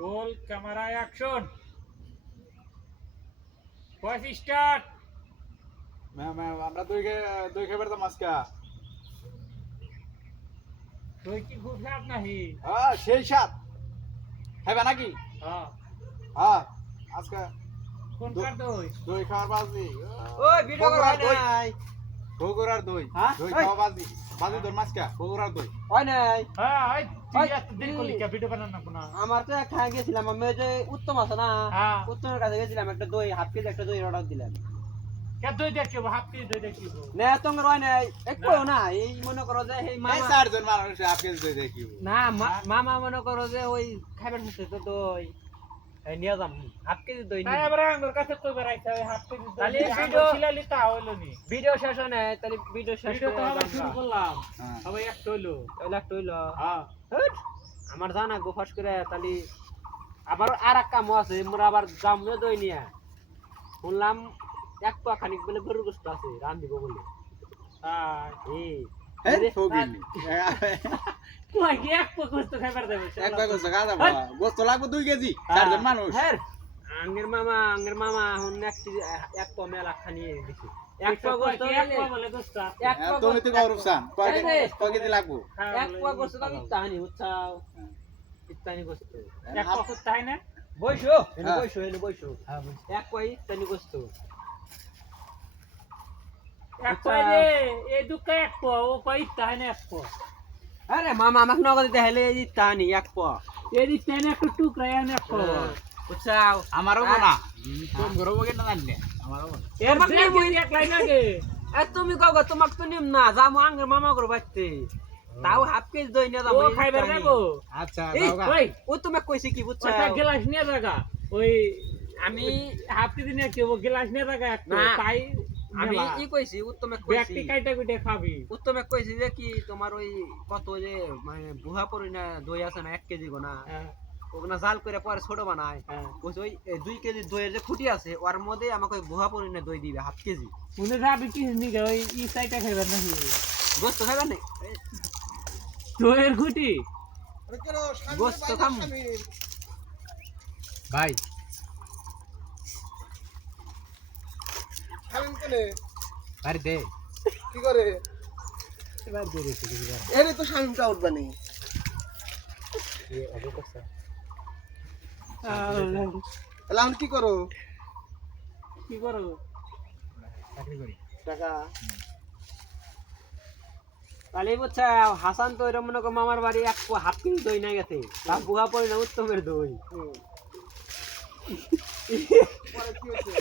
Roll camera action voice start আমরা দই খাবার তো মাছকা তুই কি খুব খারাপ নাহি সেই সাত খাইবা নাকি হ্যাঁ হ্যাঁ আজকে কোন কার দই দই খাওয়ার বাজি ওই ভিডিও করা হয় নাই বগুড়ার দই হ্যাঁ? দই ওই। খাওয়া বাজি বাজি তোর মাছকা বগুড়ার দই হয় নাই হ্যাঁ ওই তুই ওই, এত দেরি করলি কে ভিডিও বানান না কোনা আমার তো খাই গেছিলাম আমি ওই যে উত্তম আছে না হ্যাঁ উত্তমের কাছে গেছিলাম একটা দই হাফ কেজি একটা দই অর্ডার দিলাম কে দই দেখিব হাফ কেজি দই দেখিব না তোমার হয় নাই একটু না এই মনে করো যে এই এই মামা চারজন মানুষ আপনি দই দেখিব না মামা মনে করো যে ওই খাইবার হচ্ছে তো দই এই নিয়ে যাম হাফ কেজি দই তাই নিয়ে আবার আঙ্গুর কাছে কই বেরাইছে ওই হাফ কেজি দই তাহলে দিয়ে ভিডিও- আঙ্গুর ছিলালি তা হইলো নি ভিডিও শেষ হয় নাই তাহলে ভিডিও শেষ ভিডিও তো করে আবার শুরু করলাম হ্যাঁ আবার একটা হইলো তাহলে একটা হইলো হ্যাঁ হেট, আমার জানা গো ফাঁস করে তাহলে আবার আর এক কামও আছে মোরা আবার যাম রে দই নিয়ে শুনলাম এক পা খানিক বলে গরুর গোস্ত আছে রান্ধিব বলে হ্যাঁ এই এই ফকিনি তুই কি এক পকস্ত খাইবার দেবে এক ব্যাগ গোস্ত খাওয়া যাবো গোস্ত লাগবে 2 কেজি চারজন মানুষ হ্যাঁ আঙ্গের মামা হুন এক পা মেলা খানি দিছি এক পা গোস্ত এক পা বলে গোস্ত এক পা তুমি তো গৌরবসান এই রে। কয় কেজি লাগবো এক পা গোস্ত তো ইত্তানি উচ্চাও ইত্তানি গোস্ত এক পকস্ত তাই না বইসো হ্যাঁ। এনে বইসো হ্যাঁ এক পা ইত্তানি গোস্ত এক পাই রে এই দুকা এক পা ও পাই তাই না এক পা আরে মামা আমাকে নগদ দেখাইলে ইত্তানি এক পা এই দিতে না একটু টুকরা এনে এক পা উচ্চাও আমারও না কোন গরব কেন জানি আমারও এর তোমাকে ব্রেক মই- এক লাইন আগে এ তুমি কও তোমাক তো নিম না যাবো আঙ্গের মামা করে বাইতে তাও হাফ কেজি দই নিয়ে যাবো ও খাইবার যাবো আচ্ছা এই, দাও গা ওই ও তুমি কইছে কি বুঝছো ওটা গ্লাস নিয়ে রাখা ওই আমি হাফ কেজি নিয়ে কেউ গ্লাস নিয়ে রাখা একটা না, তাই আমি ই কইছি উত্তমে কইছি ব্যক্তি কাইটা কুইটা খাবি উত্তমে কইছি যে কি তোমার ওই কত যে মানে বুহা পরি না দই আছে না 1 কেজি গোনা হ্যাঁ ওগুলা জাল করে পরে ছোট বানায় হ্যাঁ কইছে ওই 2 কেজি দইয়ের যে খুঁটি আছে ওর মধ্যে আমাকে ওই বুহা পরি না দই দিবে হাফ কেজি মনে যাবি কি নিকে ওই ই সাইটা খাইবার নাকি গোস্ত খাইবা নি দইয়ের খুঁটি গোস্ত খাম ভাই খাবেন কেনে বাড়ি দে কি করে এবার দে রে কিছু কর এরে তো শামিমটা উঠবা নেই এই অবো করছা তাহলে আমি কি করো কি করো চাকরি করি টাকা তাহলে বুঝছা হাসান তো এরকম মনে কর মামার বাড়ি এক হাফ কেজি দই না গেছে তার বুহা পরি না উত্তমের দই পরে কি হচ্ছে